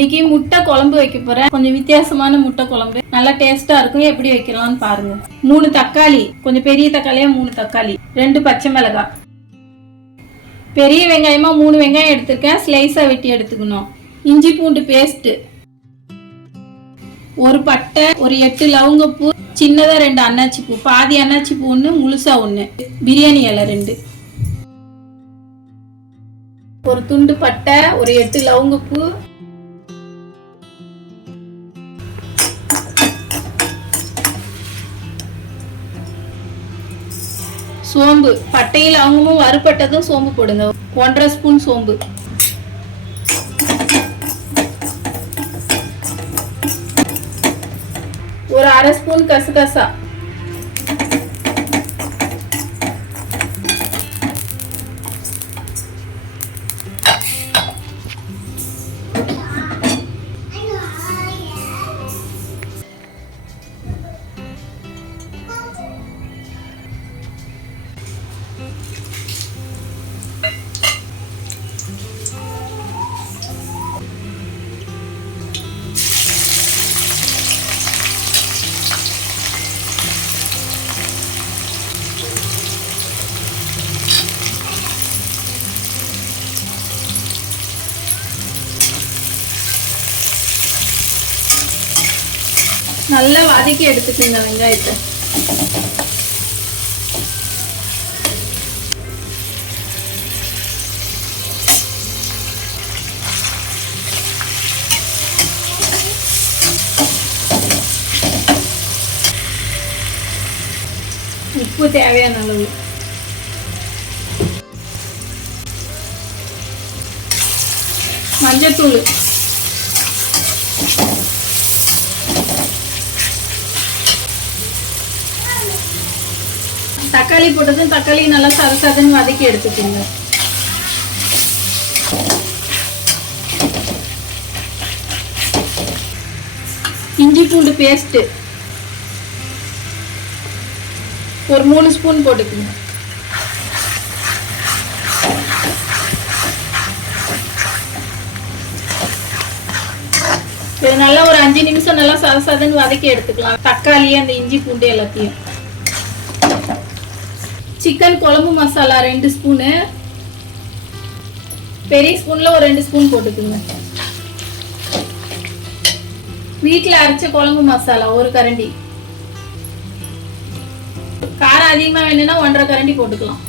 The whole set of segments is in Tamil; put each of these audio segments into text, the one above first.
இன்னைக்கு முட்டை குழம்பு வைக்க போறேன். கொஞ்சம் வித்தியாசமான முட்டை குழம்பு, நல்லா டேஸ்டா இருக்கும். எப்படி வைக்கலாம்னு பாருங்க. 3 தக்காளி, கொஞ்சம் பெரிய தக்காளியா 3 தக்காளி, 2 பச்சை மிளகாய், பெரிய வெங்காயமா 3 வெங்காயம் எடுத்திருக்கேன், ஸ்லைஸா வெட்டி எடுத்துக்கணும். இஞ்சி பூண்டு பேஸ்ட், ஒரு பட்டை, ஒரு 8 லவங்கப்பூ, சின்னதா 2 அன்னாச்சி பூ, பாதி அன்னாச்சி பூ ஒன்று, முழுசா ஒன்று, பிரியாணி இலை 2, ஒரு துண்டு பட்டை, ஒரு 8 லவங்கப்பூ, சோம்பு, பட்டையில் லவங்கமும் வறுபட்டதும் சோம்பு போடுங்க, 1½ ஸ்பூன் சோம்பு, ஒரு 1/2 ஸ்பூன் கசகசா, நல்லா வதக்கி எடுத்துக்கோங்க வெங்காயத்தை. உப்பு தேவையான அளவு, மஞ்சத்தூள், தக்காளி போட்டதும் தக்காளி நல்லா சதசதன்னு வதக்கி எடுத்துக்கோங்க. இஞ்சி பூண்டு பேஸ்ட் ஒரு 3 ஸ்பூன் போட்டுக்கோங்க. இது நல்லா ஒரு 5 நிமிஷம் நல்லா சதசதன்னு வதக்கி எடுத்துக்கலாம், தக்காளி அந்த இஞ்சி பூண்டு எல்லாத்தையும். சிக்கன் குழம்பு மசாலா 2 ஸ்பூனு, பெரிய ஸ்பூன்ல ஒரு 2 ஸ்பூன் போட்டுக்குங்க. வீட்டில் அரைச்ச குழம்பு மசாலா 1 கரண்டி, காரம் அதிகமா வேணும்னா 1½ கரண்டி போட்டுக்கலாம்.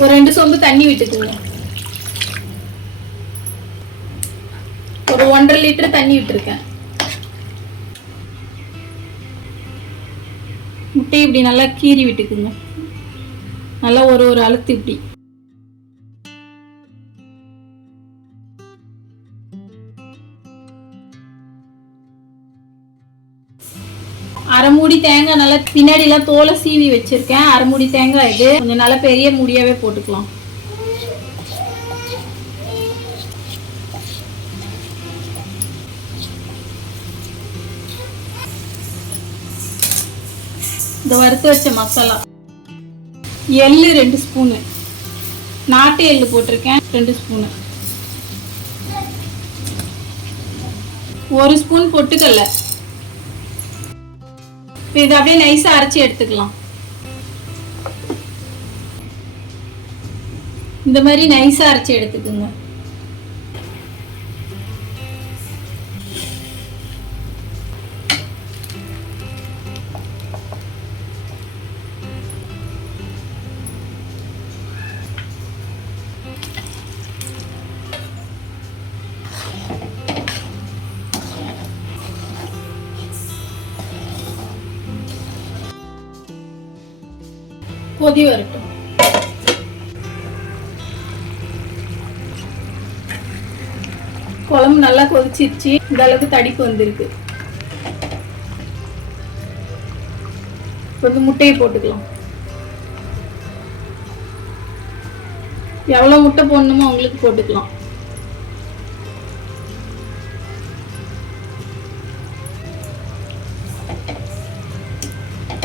ஒரு 2 சொம்பு தண்ணி விட்டுக்குங்க. ஒரு 1½ லிட்டர் தண்ணி விட்டுருக்கேன். முட்டையை இப்படி நல்லா கீறி விட்டுக்குங்க. நல்லா ஒரு அழுத்து இப்படி. அரை மூடி தேங்காய், நல்லா பின்னாடி எல்லாம் தோலை சீவி வச்சிருக்கேன். அரை மூடி தேங்காய், இது கொஞ்சம் நல்லா பெரிய மூடியாவே போட்டுக்கலாம். இந்த வறுத்து வச்ச மசாலா, எள்ளு 2 ஸ்பூனு, நாட்டு எள்ளு போட்டிருக்கேன் 2 ஸ்பூனு, 1 ஸ்பூன் பொட்டுக்கல்ல. இதை அப்படியே நைஸா அரைச்சி எடுத்துக்கலாம். இந்த மாதிரி நைஸா அரைச்சி எடுத்துக்குங்க. கொதி வரட்டும். குழம்பு நல்லா கொதிச்சிருச்சு. இந்த அளவுக்கு தடிப்பு வந்திருக்கு. கொஞ்சம் முட்டையை போட்டுக்கலாம். எவ்வளவு முட்டை போடணுமோ உங்களுக்கு போட்டுக்கலாம்.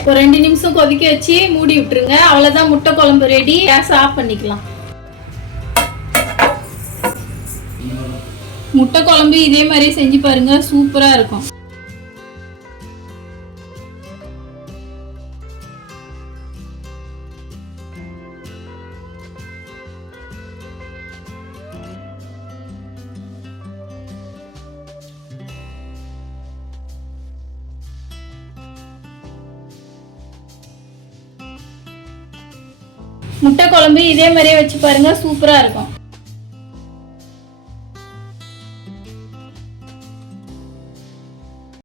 ஒரு 2 நிமிஷம் கொதிக்க வச்சு மூடி விட்டுருங்க. அவ்வளவுதான், முட்டை குழம்பு ரெடி. கேஸ் ஆஃப் பண்ணிக்கலாம். முட்டை குழம்பு இதே மாதிரி செஞ்சு பாருங்க, சூப்பரா இருக்கும். முட்டை குழம்பு இதே மாதிரியே வச்சு பாருங்க, சூப்பரா இருக்கும்.